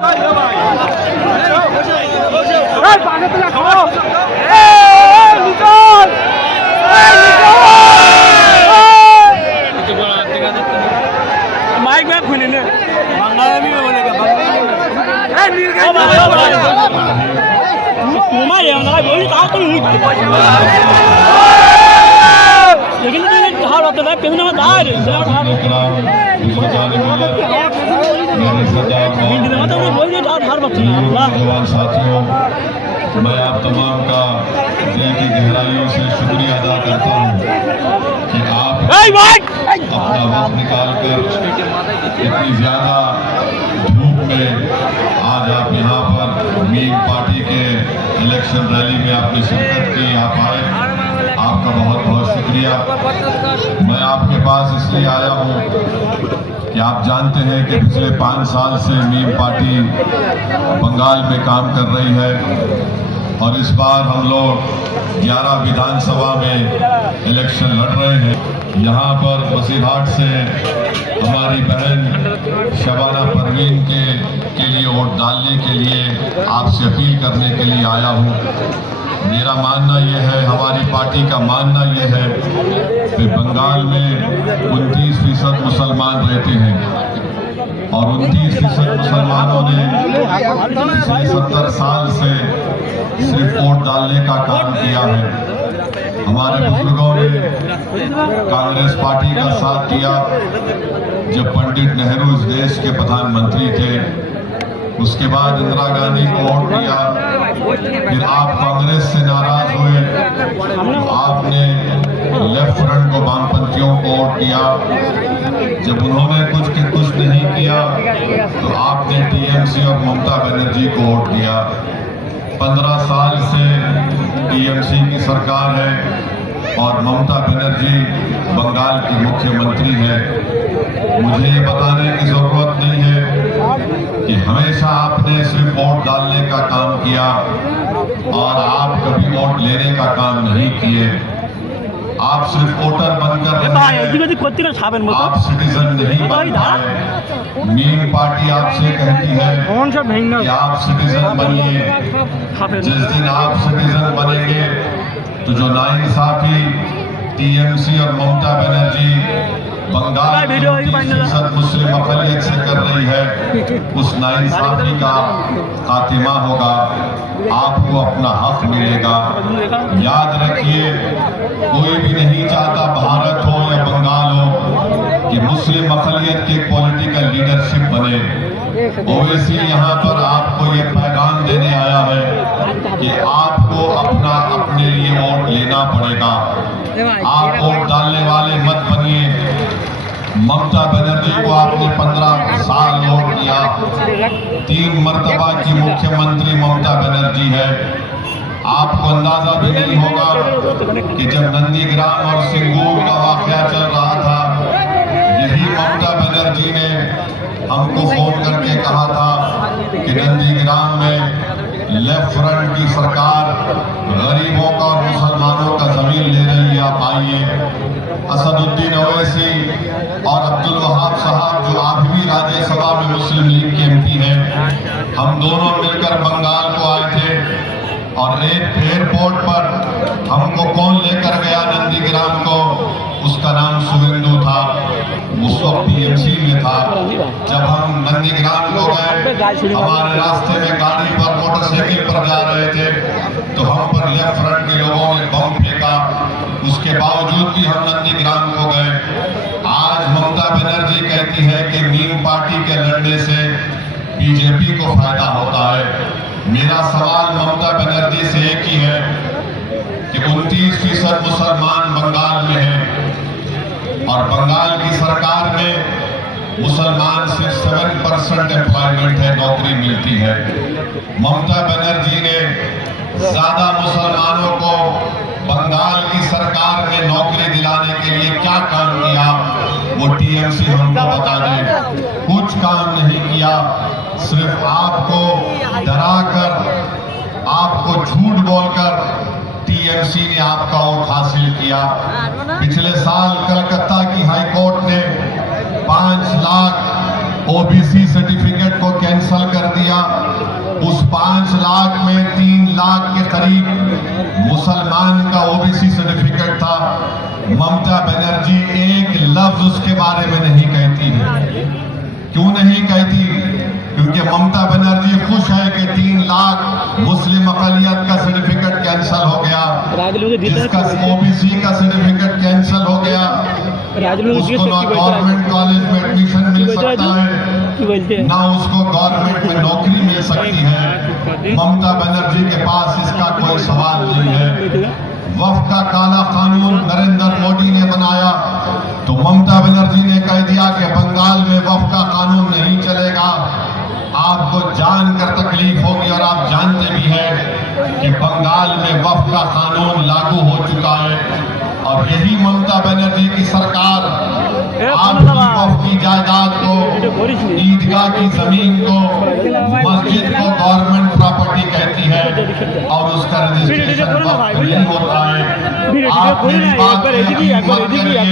Mic में खुले ने बांग्ला में बोलेगा तुम्हारे अंदर बोली कहाँ तुम लेकिन तो हार होता है पहले में दार साथियों, मैं आप तमाम का दिल की गहराइयों से शुक्रिया अदा करता हूँ कि आप अपना वक्त निकाल कर इतनी ज़्यादा धूप में आज आप यहाँ पर मीम पार्टी के इलेक्शन रैली में आपने शिरकत की, आप आए, आपका बहुत बहुत शुक्रिया। मैं आपके पास इसलिए आया हूँ कि आप जानते हैं कि पिछले 5 साल से मीम पार्टी बंगाल में काम कर रही है और इस बार हम लोग 11 विधानसभा में इलेक्शन लड़ रहे हैं। यहाँ पर बसीरहाट से हमारी बहन शबाना परवीन के लिए वोट डालने के लिए आपसे अपील करने के लिए आया हूँ। मेरा मानना ये है, हमारी पार्टी का मानना ये है कि बंगाल में 29% मुसलमान रहते हैं और 29% मुसलमानों ने पिछले 70 साल से सिर्फ वोट डालने का काम किया है। हमारे बुजुर्गों ने कांग्रेस पार्टी का साथ दिया जब पंडित नेहरू इस देश के प्रधानमंत्री थे, उसके बाद इंदिरा गांधी को वोट दिया, फिर आप कांग्रेस से नाराज हुए तो आपने लेफ्ट फ्रंट को, वामपंथियों को वोट दिया। जब उन्होंने कुछ नहीं किया तो आपने टीएमसी और ममता बनर्जी को वोट दिया। 15 साल से टीएमसी की सरकार है और ममता बनर्जी बंगाल की मुख्यमंत्री है। मुझे ये बताने की जरूरत नहीं है कि हमेशा आपने सिर्फ वोट डालने का काम किया और आप कभी वोट लेने का काम नहीं किए। आप सिर्फ वोटर बनकर रहे हैं, आप सिटीजन नहीं बन पाए। मीम पार्टी आपसे कहती है कि आप सिटीजन बनिए। जिस दिन आप सिटीजन बनेंगे तो जो नाइंसाफी टीएमसी और ममता बनर्जी बंगाल की 30% मुस्लिम अक़लियत से कर रही है, उस नाइंसाफी का खात्मा होगा, आपको अपना हक मिलेगा। याद रखिए, कोई भी नहीं चाहता, भारत हो या बंगाल हो, कि मुस्लिम अक़लियत की पॉलिटिकल लीडरशिप बने। ओवैसी यहाँ पर आपको ये पैगाम देने आया है कि आपको अपने लिए वोट लेना पड़ेगा। आप वोट डालने वाले मत बनिए। ममता बनर्जी को आपने 15 साल वोट दिया, 3 मर्तबा की मुख्यमंत्री ममता बनर्जी है। आपको अंदाजा भी नहीं होगा कि जब नंदीग्राम और सिंगूर का वाकया चल रहा था, यही ममता बनर्जी ने हमको फोन करके कहा था कि नंदीग्राम में लेफ्ट फ्रंट की सरकार गरीबों का और मुसलमानों का जमीन ले रही है, आप आइए। असदुद्दीन ओवैसी और अब्दुल वहाब साहब, जो आप भी राज्यसभा में मुस्लिम लीग के एमपी हैं, हम दोनों मिलकर बंगाल को आए थे और एयरपोर्ट पर हमको कौन लेकर गया नंदीग्राम को, उसका नाम शुभेंदु था, उस वक्त टीएमसी में था। जब हम नंदीग्राम को गए, हमारे रास्ते में गाड़ी पर मोटरसाइकिल पर जा रहे थे तो हम पर लेफ्ट फ्रंट के लोगों ने बम फेंका। उसके बावजूद भी हम नंदीग्राम को गए। आज ममता बनर्जी कहती है कि मीम पार्टी के लड़ने से बीजेपी को फायदा होता है। मेरा सवाल ममता बनर्जी से एक ही है कि 29% मुसलमान बंगाल में हैं और बंगाल की सरकार में मुसलमान सिर्फ 7% एम्प्लॉयमेंट है, नौकरी मिलती है। ममता बनर्जी ने ज्यादा मुसलमानों को बंगाल की सरकार में नौकरी दिलाने के लिए क्या काम किया, वो टीएमसी हमको बता दे। कुछ काम नहीं किया, सिर्फ आपको डराकर, आपको झूठ बोलकर टीएमसी ने आपका वोट हासिल किया। पिछले साल कलकत्ता की हाई कोर्ट ने 5 लाख ओबीसी सर्टिफिकेट को कैंसिल कर दिया। उस 5 लाख में 3 लाख के करीब मुसलमान का ओबीसी सर्टिफिकेट था। ममता बनर्जी एक लफ्ज उसके बारे में नहीं कहती है। क्यों नहीं कहती? क्योंकि ममता बनर्जी खुश है कि 3 लाख मुस्लिम अक़लियत का सर्टिफिकेट कैंसिल हो गया, जिसका ओबीसी का सर्टिफिकेट कैंसिल हो गया, उसको ना गवर्नमेंट कॉलेज में एडमिशन मिल सकता है, ना उसको गवर्नमेंट में नौकरी मिल सकती है। ममता बनर्जी के पास इसका कोई सवाल नहीं है। वक्फ का काला कानून नरेंद्र मोदी ने बनाया तो ममता बनर्जी ने कह दिया कि बंगाल में वक्फ का कानून नहीं चलेगा। आपको जानकर तकलीफ होगी और आप जानते भी हैं कि बंगाल में वक्फ का कानून लागू हो चुका है और यही ममता बनर्जी की सरकार आपकी वक्फ की जायदाद को, ईदगाह की जमीन को, मस्जिद को गवर्नमेंट प्रॉपर्टी कहती है और उसका रजिस्ट्रेशन वक्फ नहीं होता है। आप मेरी बात पे यकीन मत करिए,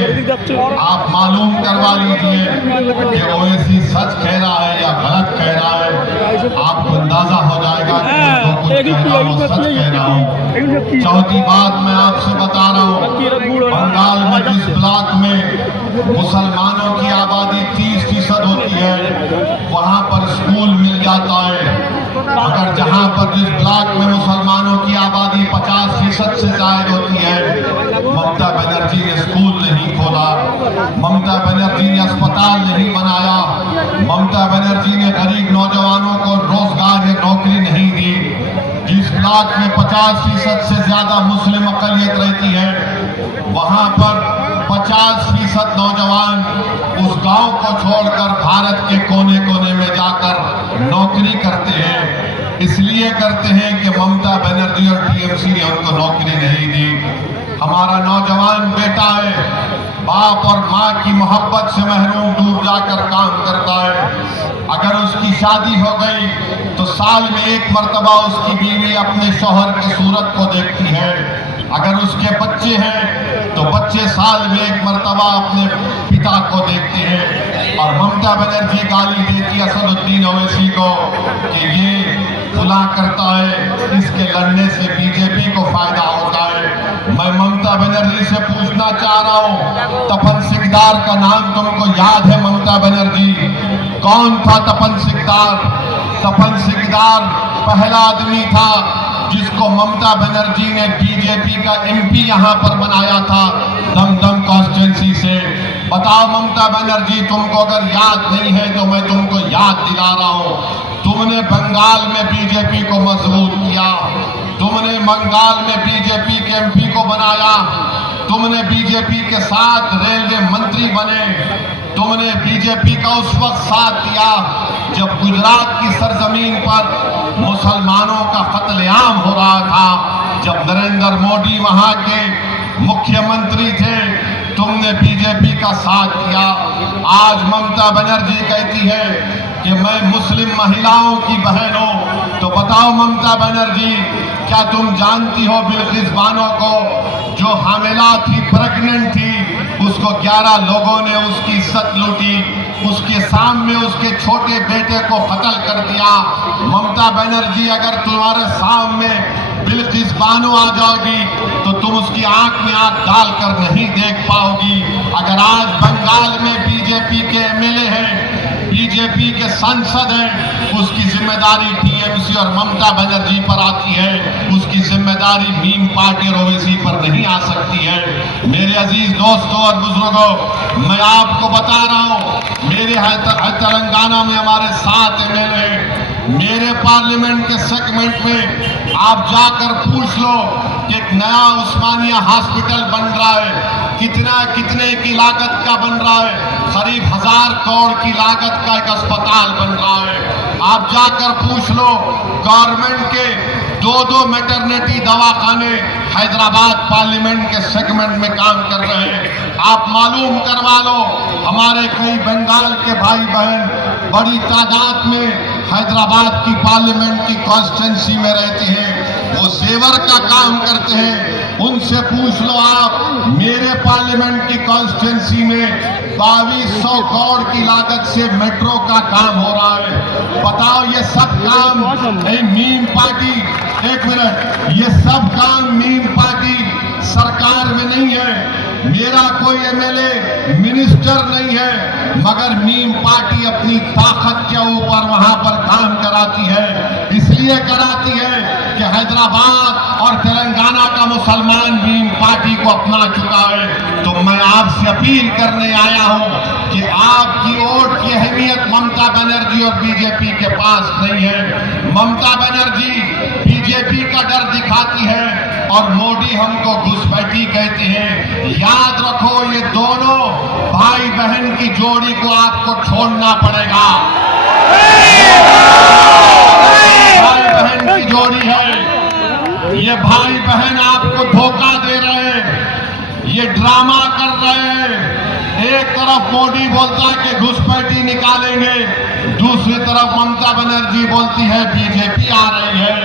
आप मालूम करवा लीजिए कि ओवैसी सच कह रहा है या गलत कह रहा है। आपको अंदाजा हो जाएगा कि मैं जो कुछ कह रहा हूँ सच कह रहा हूँ। चौथी बात मैं आपसे बता रहा हूँ, बंगाल में जिस ब्लॉक में मुसलमानों की आबादी 30% होती है वहाँ पर स्कूल मिल जाता है। अगर जहाँ पर जिस ब्लॉक में मुसलमानों की आबादी 50% से ज्यादा होती है, ममता बनर्जी ने स्कूल नहीं खोला, ममता बनर्जी ने अस्पताल नहीं बनाया, ममता बनर्जी ने गरीब नौजवानों को रोजगार या नौकरी नहीं दी। जिस ब्लॉक में 50% से ज्यादा मुस्लिम अक़लियत रहती है वहां पर 50% नौजवान उस गांव को छोड़कर भारत के कोने कोने में जाकर नौकरी करते हैं। इसलिए करते हैं कि ममता बनर्जी और टीएमसी ने उनको नौकरी नहीं दी। हमारा नौजवान बेटा है, बाप और माँ की मोहब्बत से महरूम दूर जाकर काम करता है। अगर उसकी शादी हो गई तो साल में एक मर्तबा उसकी बीवी अपने शौहर की सूरत को देखती है। अगर उसके बच्चे हैं तो बच्चे साल में एक मर्तबा अपने पिता को देखते हैं। और ममता बनर्जी गाली देती असदुद्दीन ओवैसी को कि ये फुला करता है, इसके लड़ने से बीजेपी को फायदा होता है। मैं ममता बनर्जी से पूछना चाह रहा हूँ, तपन सिकदार का नाम तुमको याद है? ममता बनर्जी कौन था तपन सिकदार? तपन सिकदार पहला आदमी था जिसको ममता बनर्जी ने बीजेपी का एमपी यहां पर बनाया था दमदम कॉन्स्टिट्यूंसी से। बताओ ममता बनर्जी, तुमको अगर याद नहीं है तो मैं तुमको याद दिला रहा हूं। तुमने बंगाल में बीजेपी को मजबूत किया, तुमने बंगाल में बीजेपी के एमपी को बनाया, तुमने बीजेपी के साथ रेलवे मंत्री बने, तुमने बीजेपी का उस वक्त साथ दिया जब गुजरात की सरजमीन पर मुसलमानों का कत्लेआम हो रहा था, जब नरेंद्र मोदी वहां के मुख्यमंत्री थे, तुमने बीजेपी का साथ दिया। आज ममता बनर्जी कहती है कि मैं मुस्लिम महिलाओं की बहन हूं। तो बताओ ममता बनर्जी, क्या तुम जानती हो बिल्किस बानो को जो हामिला थी, प्रेग्नेंट थी, उसको 11 लोगों ने उसकी इज्जत लूटी, उसके सामने उसके छोटे बेटे को कत्ल कर दिया। ममता बनर्जी, अगर तुम्हारे सामने बिल्किस बानो आ जाओगी तो तुम उसकी आंख में आंख डालकर नहीं देख पाओगी। अगर आज बंगाल में बीजेपी के एमएलए हैं, बीजेपी के सांसद हैं, उसकी जिम्मेदारी टीएमसी और ममता बनर्जी पर आती है, उसकी जिम्मेदारी मीम पार्टी और ओवैसी पर नहीं आ सकती है। मेरे अजीज दोस्तों और बुजुर्गों, मैं आपको बता रहा हूं, मेरे तेलंगाना में हमारे 7 एमएलए हैं। मेरे पार्लियामेंट के सेगमेंट में आप जाकर पूछ लो कि एक नया उस्मानिया हॉस्पिटल बन रहा है, कितने की लागत का बन रहा है? करीब 1000 करोड़ की लागत का एक अस्पताल बन रहा है। आप जाकर पूछ लो, गवर्नमेंट के 2 मैटरनिटी दवाखाने हैदराबाद पार्लियामेंट के सेगमेंट में काम कर रहे हैं। आप मालूम करवा लो, हमारे कई बंगाल के भाई बहन बड़ी तादाद में हैदराबाद की पार्लियामेंट की कॉन्स्टिट्यूंसी में रहते हैं, वो जेवर का काम करते हैं, उनसे पूछ लो आप, मेरे पार्लियामेंट की कॉन्स्टिट्यूंसी में 2200 करोड़ की लागत से मेट्रो का काम हो रहा है। बताओ ये सब काम मीम पार्टी, एक मिनट, ये सब काम मीम पार्टी सरकार में नहीं है। मेरा कोई एमएलए मिनिस्टर नहीं है, मगर मीम पार्टी अपनी ताकत के ऊपर वहां पर काम कराती है। इसलिए कराती है कि हैदराबाद और तेलंगाना का मुसलमान मीम पार्टी को अपना चुका है। तो मैं आपसे अपील करने आया हूं कि आपकी वोट की अहमियत ममता बनर्जी और बीजेपी के पास नहीं है। ममता बनर्जी बीजेपी का डर दिखाती है और मोदी हमको घुसपैठी कहते हैं। याद रखो, ये दोनों भाई बहन की जोड़ी को आपको छोड़ना पड़ेगा। भाई बहन की जोड़ी है, ये भाई बहन आपको धोखा दे रहे हैं, ये ड्रामा कर रहे हैं। एक तरफ मोदी बोलता है कि घुसपैठी निकालेंगे, दूसरी तरफ ममता बनर्जी बोलती है बीजेपी आ रही है।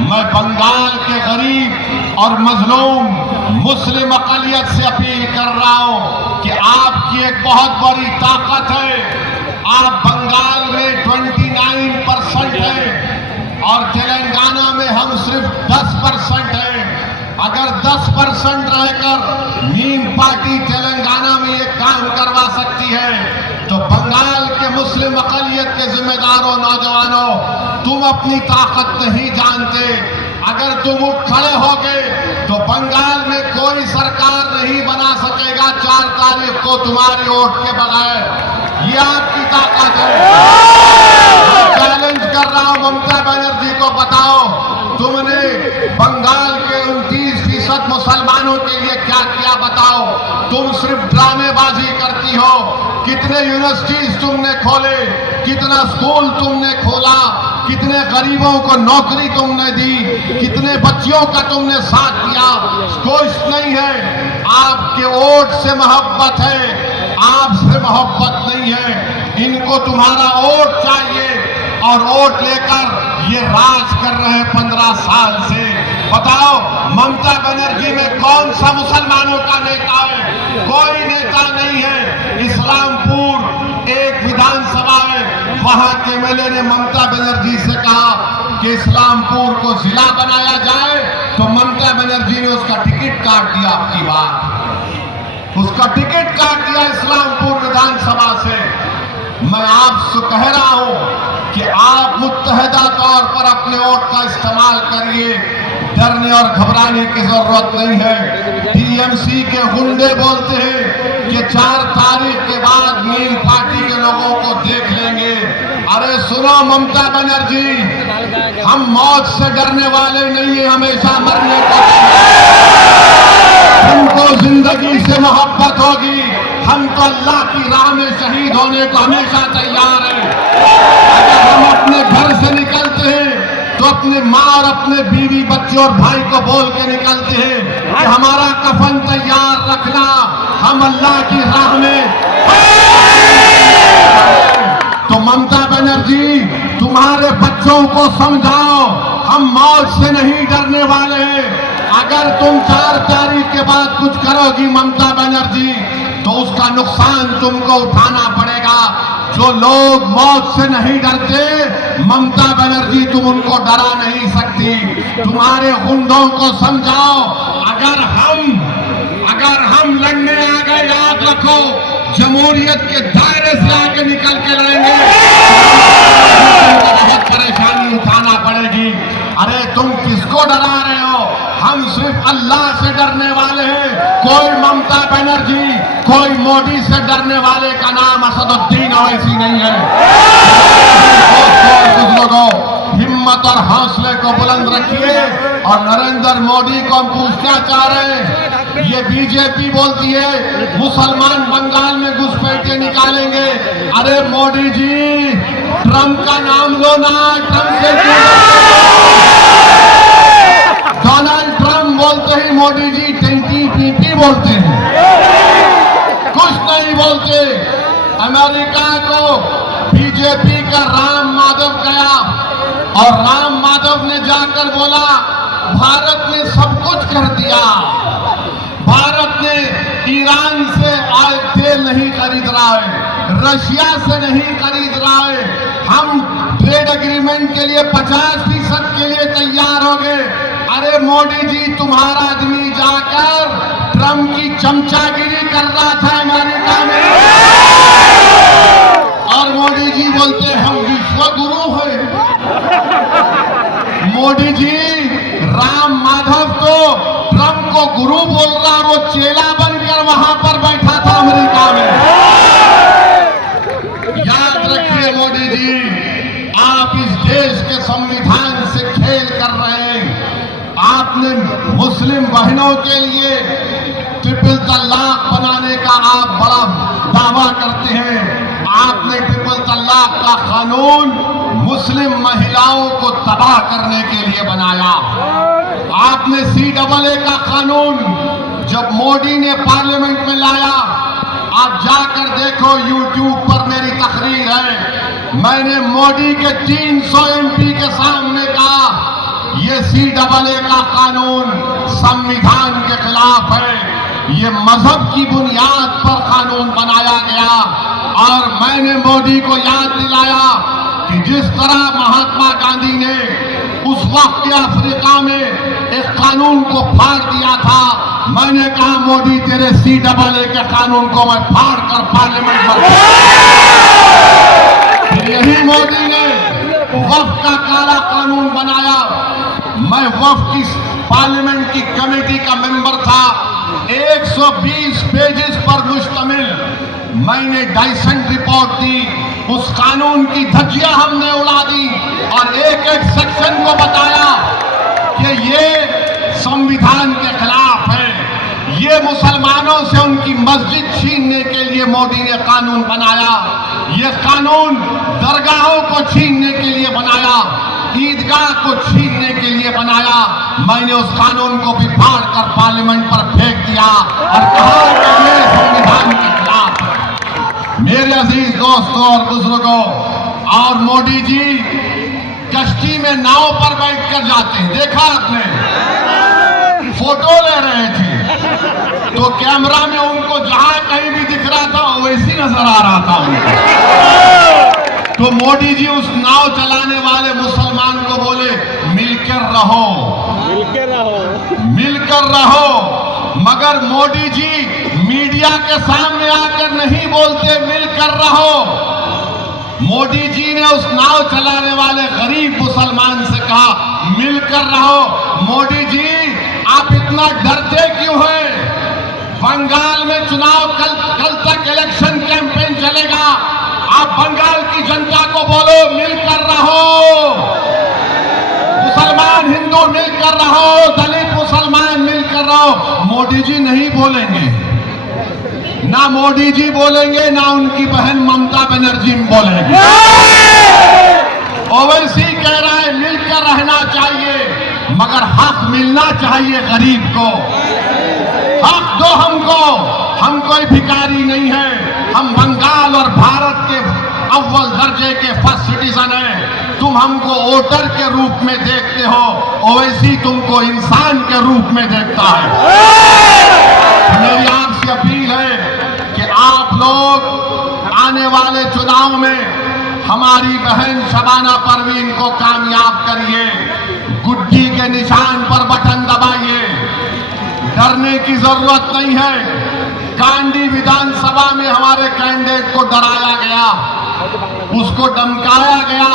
मैं बंगाल के गरीब और मजलूम मुस्लिम अक़लियत से अपील कर रहा हूं कि आपकी एक बहुत बड़ी ताकत है। आप बंगाल में 29% हैं और तेलंगाना में हम सिर्फ 10% हैं। अगर 10% रहकर मीम पार्टी तेलंगाना में ये काम करवा सकती है, तो बंगाल के मुस्लिम अक़लियत के जिम्मेदारों नौजवानों, तुम अपनी ताकत नहीं जानते। अगर तुम उठ खड़े होगे तो बंगाल में कोई सरकार नहीं बना सकेगा 4 तारीख को तुम्हारी वोट के बगैर। ये आपकी ताकत है। चैलेंज कर रहा हूं ममता बनर्जी को, बताओ तुमने बंगाल के 29% मुसलमानों के लिए क्या किया? बताओ। तुम सिर्फ ड्रामेबाजी करती हो। कितने यूनिवर्सिटीज तुमने खोले, कितना स्कूल तुमने खोला, कितने गरीबों को नौकरी तुमने दी, कितने बच्चियों का तुमने साथ दिया। कुछ नहीं है। आपके वोट से मोहब्बत है, आपसे मोहब्बत नहीं है। इनको तुम्हारा वोट चाहिए और वोट लेकर ये राज कर रहे हैं 15 साल से। बताओ ममता बनर्जी में कौन सा मुसलमानों का नेता है? कोई नेता नहीं है। इस्लामपुर एक विधानसभा है, वहां के एमएलए ने ममता बनर्जी से कहा कि इस्लामपुर को जिला बनाया जाए, तो ममता बनर्जी ने उसका टिकट काट दिया। आपकी बात, उसका टिकट काट दिया इस्लामपुर विधानसभा से। मैं आपसे कह रहा हूं कि आप मुत्तहिदा तौर पर अपने वोट का इस्तेमाल करिए। डरने और घबराने की जरूरत नहीं है। टीएमसी के गुंडे बोलते हैं कि 4 तारीख के बाद मीम पार्टी के लोगों को देख लेंगे। अरे सुनो ममता बनर्जी, हम मौत से डरने वाले नहीं है, हमेशा मरने को। हमको जिंदगी से मोहब्बत होगी, हम तो अल्लाह की राह में शहीद होने को हमेशा तैयार हैं। अगर हम अपने घर से निकलते हैं तो अपने माँ और अपने बीवी बच्चे और भाई को बोल के निकलते हैं कि हमारा कफन तैयार रखना, हम अल्लाह की राह में। तो ममता बनर्जी, तुम्हारे बच्चों को समझाओ, हम मौत से नहीं डरने वाले हैं। अगर तुम 4 तारीख के बाद कुछ करोगी ममता बनर्जी, तो उसका नुकसान तुमको उठाना पड़ेगा। जो लोग मौत से नहीं डरते, ममता बनर्जी तुम उनको डरा नहीं सकती। तुम्हारे गुंडों को समझाओ, अगर हम लड़ने आ गए, याद रखो जमहूरियत के दायरे से आके निकल के लड़ेंगे, बहुत परेशानी उठाना पड़ेगी। अरे तुम किसको डरा रहे हो? हम सिर्फ अल्लाह से डरने वाले हैं। कोई ममता बनर्जी, कोई मोदी से डरने वाले का नाम असदुद्दीन ओवैसी नहीं है। लोगों, हिम्मत और हौसले को बुलंद रखिए। और नरेंद्र मोदी को हम पूछना चाह रहे हैं, ये बीजेपी बोलती है मुसलमान बंगाल में घुसपैठे निकालेंगे। अरे मोदी जी, ट्रंप का नाम लो ना, ट्रंप से डोनाल्ड ट्रंप बोलते ही मोदी जी टीपीपी बोलते हैं, कुछ नहीं बोलते। अमेरिका को बीजेपी का राम माधव गया और राम माधव ने जाकर बोला भारत ने सब कुछ कर दिया। भारत ने ईरान से तेल नहीं खरीद रहा है, रशिया से नहीं खरीद रहा है। हम ट्रेड एग्रीमेंट के लिए 50% के लिए तैयार हो गए। अरे मोदी जी, तुम्हारा आदमी जाकर ट्रम्प की चमचागिरी कर रहा था अमेरिका में, और मोदी जी बोलते हम विश्व गुरु हैं। मोदी जी राम माधव को ट्रम्प को गुरु बोल रहा, वो चेला बनकर वहां पर बैठा था अमेरिका में। याद रखिए मोदी जी, आप इस देश के संविधान से खेल कर रहे हैं। आपने मुस्लिम बहनों के लिए ट्रिपल तलाक बनाने का आप बड़ा दावा करते हैं। आपने ट्रिपल तलाक का कानून मुस्लिम महिलाओं को तबाह करने के लिए बनाया। आपने CAA का कानून जब मोदी ने पार्लियामेंट में लाया, आप जाकर देखो, YouTube पर मेरी तकरीर है। मैंने मोदी के 300 MP के सामने कहा ये CAA का कानून संविधान के खिलाफ है, ये मजहब की बुनियाद पर कानून बनाया गया। और मैंने मोदी को याद दिलाया कि जिस तरह महात्मा गांधी ने उस वक्त के अफ्रीका में एक कानून को फाड़ दिया था, मैंने कहा मोदी तेरे CAA के कानून को मैं फाड़ कर पार्लियामेंट में। फिर यही मोदी ने वक्फ का काला कानून बनाया। मैं वक्फ की पार्लियामेंट की कमेटी का मेंबर था। 120 पेजेस पर मुश्तमिल मैंने डाइसेंट रिपोर्ट दी। उस कानून की धज्जियां हमने उड़ा दी और एक एक सेक्शन को बताया कि ये संविधान के खिलाफ है। ये मुसलमानों से उनकी मस्जिद छीनने के लिए मोदी ने कानून बनाया। ये कानून दरगाहों को छीनने के लिए बनाया, ईदगाह को छीनने के लिए बनाया। मैंने उस कानून को भी फाड़ कर पार्लियामेंट पर फेंक दिया और कहा कि ये संविधान के खिलाफ है। मेरे अजीज दोस्तों और बुजुर्गों, और मोदी जी कश्ती में नाव पर बैठकर जाते हैं, देखा आपने, फोटो ले रहे थे तो कैमरा में उनको जहां कहीं भी दिख रहा था वैसी नजर आ रहा था उनको। तो मोदी जी उस नाव चलाने वाले मुसलमान को बोले मिलकर रहो, मिलकर रहो, मिलकर रहो। मगर मोदी जी मीडिया के सामने आकर नहीं बोलते मिलकर रहो। मोदी जी ने उस नाव चलाने वाले गरीब मुसलमान से कहा मिलकर रहो। मोदी जी आप इतना डरते क्यों हैं? बंगाल में चुनाव कल तक इलेक्शन कैंपेन चलेगा। आप बंगाल की जनता को बोलो मिलकर रहो, मुसलमान हिंदू मिलकर रहो, दलित मुसलमान मिलकर रहो। मोदी जी नहीं बोलेंगे, ना मोदी जी बोलेंगे, ना उनकी बहन ममता बनर्जी बोलेंगे। ओवैसी कह रहा है मिलकर रहना चाहिए, मगर हक मिलना चाहिए गरीब को। हक दो हमको, हम कोई भिखारी नहीं है। हम बंगाल और भारत के अव्वल दर्जे के फर्स्ट सिटीजन हैं। तुम हमको वोटर के रूप में देखते हो, ओवैसी तुमको इंसान के रूप में देखता है। मेरी आपसे अपील है कि आप लोग आने वाले चुनाव में हमारी बहन शबाना परवीन को कामयाब करिए। गुड्डी के निशान पर बटन दबाइए, डरने की जरूरत नहीं है। कांडी विधानसभा में हमारे कैंडिडेट को डराया गया, उसको धमकाया गया।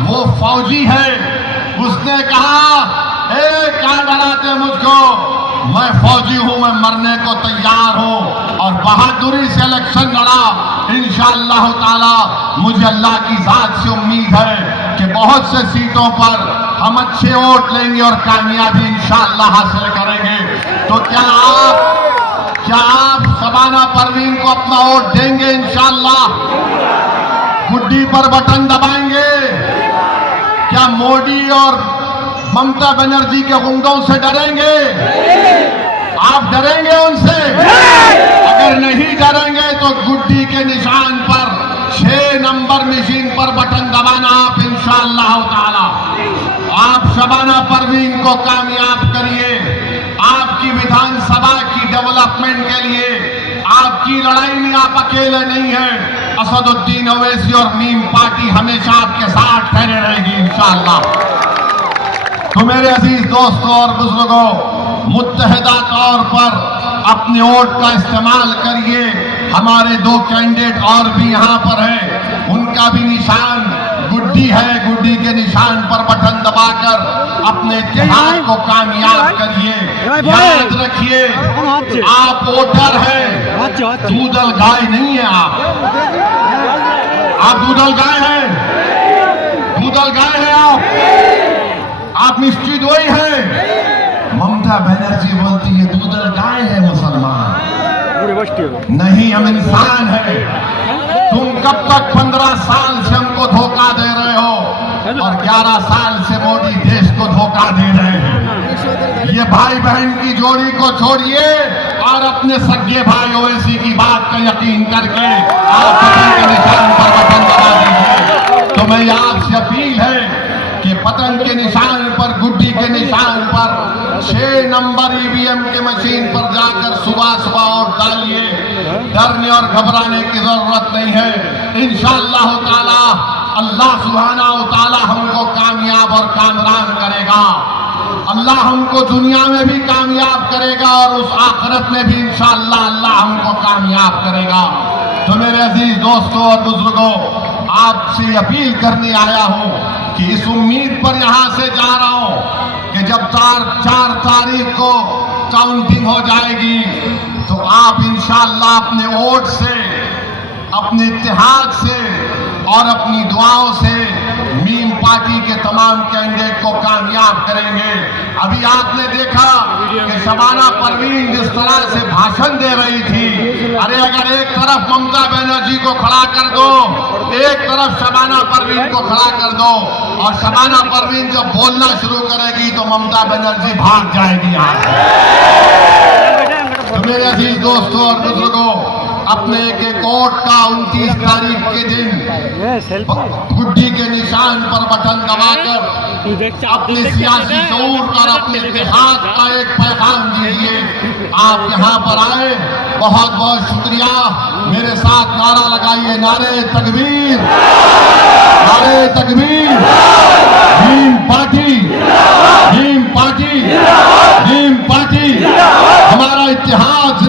वो फौजी है, उसने कहा क्या डराते मुझको, मैं फौजी हूं, मैं मरने को तैयार हूं। और बहादुरी से इलेक्शन लड़ा। इंशाअल्लाह ताला मुझे अल्लाह की जात से उम्मीद है कि बहुत से सीटों पर हम अच्छे वोट लेंगे और कामयाबी इंशाअल्लाह हासिल करेंगे। तो क्या आप शबाना परवीन को अपना वोट देंगे? इंशाअल्लाह गुड्डी पर बटन दबाएंगे? क्या मोदी और ममता बनर्जी के गुंडों से डरेंगे? आप डरेंगे उनसे? अगर नहीं डरेंगे तो गुड्डी के निशान पर 6 नंबर मशीन पर बटन दबाना आप इंशाअल्लाह ताला। आप शबाना परवीन को कामयाब करिए। आपकी विधानसभा की डेवलपमेंट के लिए आपकी लड़ाई में आप अकेले नहीं हैं। असदुद्दीन ओवैसी और मीम पार्टी हमेशा आपके साथ खड़े रहेगी इंशाअल्लाह। तो मेरे अजीज दोस्तों और बुजुर्गों, मुत्तहिदा तौर पर अपने वोट का इस्तेमाल करिए। हमारे दो कैंडिडेट और भी यहाँ पर हैं, उनका भी निशान गुड्डी है। गुड्डी के निशान पर बटन दबाकर अपने इत्तेहाद को कामयाब करिए। याद रखिए, आप वोटर हैं, दूधल गाय नहीं है। आप दूधल गाय हैं, दूधल गाय हैं। आप निश्चित वही हैं। ममता बनर्जी बोलती है दूधल गाय है मुसलमान, नहीं हम इंसान हैं। तुम कब तक 15 साल से हमको धोखा दे रहे हो और 11 साल से मोदी देश को धोखा दे रहे हैं। ये भाई बहन की जोड़ी को छोड़िए और अपने सगे भाई ओवैसी की बात का यकीन करके आप बटन के निशान पर बटन दबा दीजिए। तो मैं आपसे अपील है कि पतन के निशान पर, गुड्डी के निशान पर 6 नंबर ईवीएम के मशीन पर जाकर सुबह सुबह वोट डालिए। डरने और घबराने की जरूरत नहीं है। इंशाअल्लाह ताला अल्लाह सुब्हानहू व तआला हमको कामयाब और कामरान करेगा। अल्लाह हमको दुनिया में भी कामयाब करेगा और उस आखिरत में भी इंशाअल्लाह अल्लाह हमको कामयाब करेगा। तो मेरे अजीज दोस्तों और बुजुर्गों, आपसे अपील करने आया हूं कि इस उम्मीद पर यहां से जा रहा हूं कि जब 4 तारीख को काउंटिंग हो जाएगी तो आप इंशाअल्लाह अपने वोट से, अपने इत्तेहाद से और अपनी दुआओं से मीम पार्टी के तमाम कैंडिडेट को कामयाब करेंगे। अभी आपने देखा कि शबाना परवीन जिस तरह से भाषण दे रही थी, अरे अगर एक तरफ ममता बनर्जी को खड़ा कर दो, एक तरफ शबाना परवीन को खड़ा कर दो, और शबाना परवीन जब बोलना शुरू करेगी तो ममता बनर्जी भाग जाएगी यहाँ से। तो मेरे अजीज दोस्तों और बुजुर्गों, अपने एक वोट का 29 तारीख के दिन गुड्डी के निशान पर बटन दबाकर अपने सियासी शऊर और अपने इत्तेहाद का एक पैगाम दीजिए। आप यहाँ पर आए, बहुत बहुत शुक्रिया। मेरे साथ नारा लगाइए, नारे तकबीर, नारे तकबीर। Meme party, meme party, meme party. हमारा इत्तेहाद